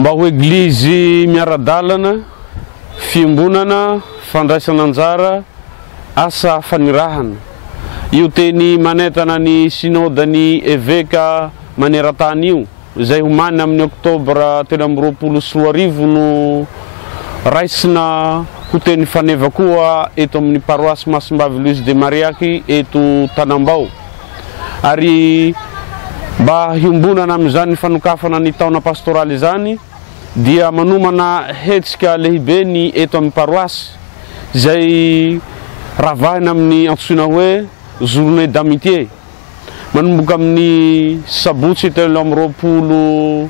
mba ho eglizy miara-dalana, fiambonana, fandraisana anjara, asa fanirahana. Io teny manetana ny sinodany évêque maneran-tany io, izay homany amin'ny oktobra 2024 no raisina ho teny faneva koa eto amin'ny paroisse Masimbavy Luizy de Mariaky eto Tanambao. Ary mba hiombonana amin'izany fanokafana ny taona pastoraly izany dia manomana hetsika lehibe ny eto amin'ny paroisse izay ravahina amin'ny antsoina hoe journée d'amitié. Manomboka amin'ny sabotsy 20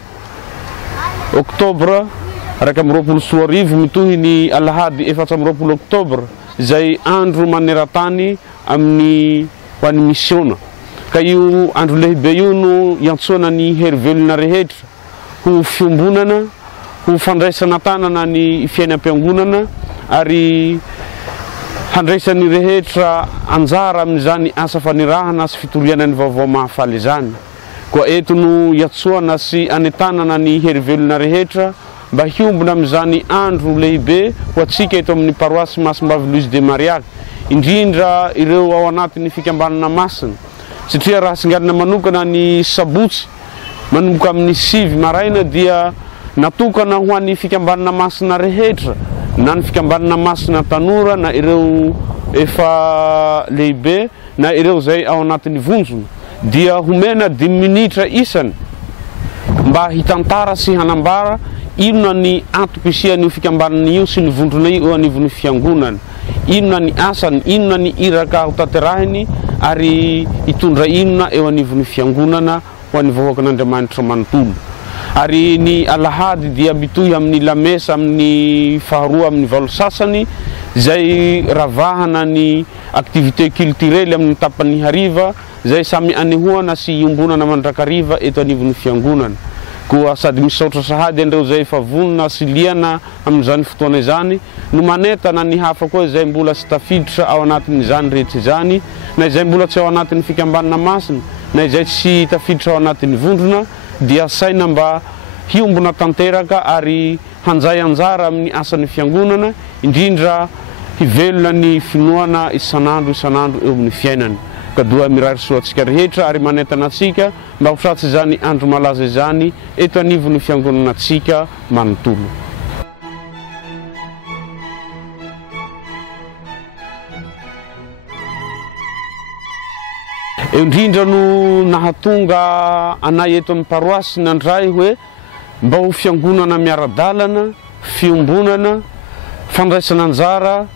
oktobra 2024 mitohy ny alahady 14 oktobra izay andro maneran-tany amin'ny ho an'ny missiona. Ka io andro lehibe io no iantsoana ny herivelona rehetra ho fiombonana, ho fandraisana tanana ny fiainam-piangonana ary handraisany rehetra anjara amin'izany asa fanirahana sy fitoriana ny vaovao mahafaly izany. Koa eto no iantsoana sy anetanana ny herivelona rehetra mba hiombona amin'izany andro lehibe ho atsika eto amin'ny paroisse Masimbavy Luizy de Mariaky, indrindra ireo ao anatin'ny fikambanana masina. Satria raha singadina manokana ny sabotsy manomboka amin'ny 7 maraina dia natokana ho an'ny fikambanana masina rehetra, na ny fikambanana masina tanora, na ireo efa lehibe, na ireo zay ao anatin'ny vonjona, dia homena 10 minitra isany mba hitantara sy hanambara inona ny antom-pisian'io fikambanana io sy ny vondrona io eo anivon'ny fiangonana, inona ny asany, inona ny iraka ho tanterahiny ary hitondra inona eo anivon'ny fiangonana ho an'ny vahoakan'Andriamanitra manontolo. Ary ny alahady dia mitohy amin'ny lamesa amin'ny faharoa amin'ny 8 sasany izay ravahana ny activité culturelle amin'ny tapany hariva izay samy anehoana sy iombonana mandrakariva eto anivon'ny fiangonana. Koa sady misaotra sahady andreo zay efa vonona sy liana amin'izany fotoana izany no manetana ny hafa koa izay mbola sy tafiditra ao anatin'izany rehetra izany, na izay mbola tsy ao anatin'ny fikambanana masina, na izay tsy tafiditra ao anatin'ny vondrona, dia saina mba hiombona tanteraka ary hanjay anjara amin'ny asan'ny fiangonana, indrindra hivelona ny finoana isanandro eo amin'ny fiainana. Ka doa mirary soa atsika rehetra ary manetana atsika mba ho tratsy izany andro malaza izany eto anivon'ny fiangonana atsika manontolo. Indrindra no nahatonga anay eto amin'ny paroisse nandray hoe mba ho fiangonana miara-dalana, fiombonana, fandraisana anjara,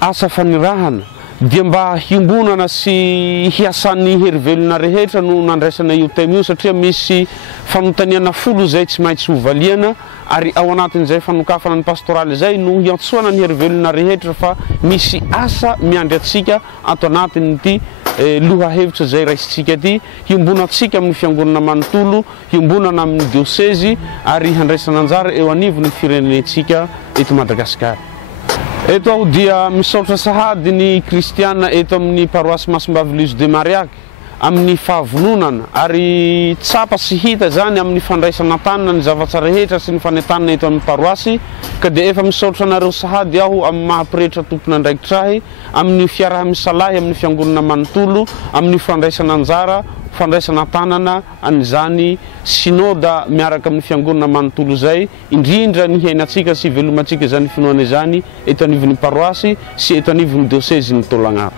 asa fanirahana, dia mba hiombonana sy hiasan'ny herivelona rehetra no nandraisana io temy io, satria misy fanontaniana folo zay tsy maintsy hovaliana ary ao anatin'izay fanokafana ny pastoraly zay no hiantsoana ny herivelona rehetra fa misy asa miandry atsika ato anatin'ity loha hevitra zay raisitsika ty, hiombona atsika amin'ny fiangonana manontolo, hiombonana amin'ny diocèse ary handraisana anjara eo anivon'ny firenenetsika eto Madagasikara. Eto aho dia misaotra sahady ny kristiana eto amin'ny paroisse Masimbavy Luizy de Mariaky amin'ny fahavononana ary tsapa sy hita zany amin'ny fandraisana tanana ny zavatra rehetra sy ny fanetanana eto amin'ny paroisse. Ka dia efa misaotra anareo sahady aho amin'ny mahapirehetra tompona andraikitrahy amin'ny fiaraha-misalahy amin'ny fiangonana manontolo, amin'ny fandraisana anjara, fandraisana tanana an'izany sinoda miaraka amin'ny fiangonana manontolo zay, indrindra ny hiainatsika sy velomatsika izany finoana izany eto anivon'ny paroisse sy eto anivon'ny diocèse ny Tolagnaro.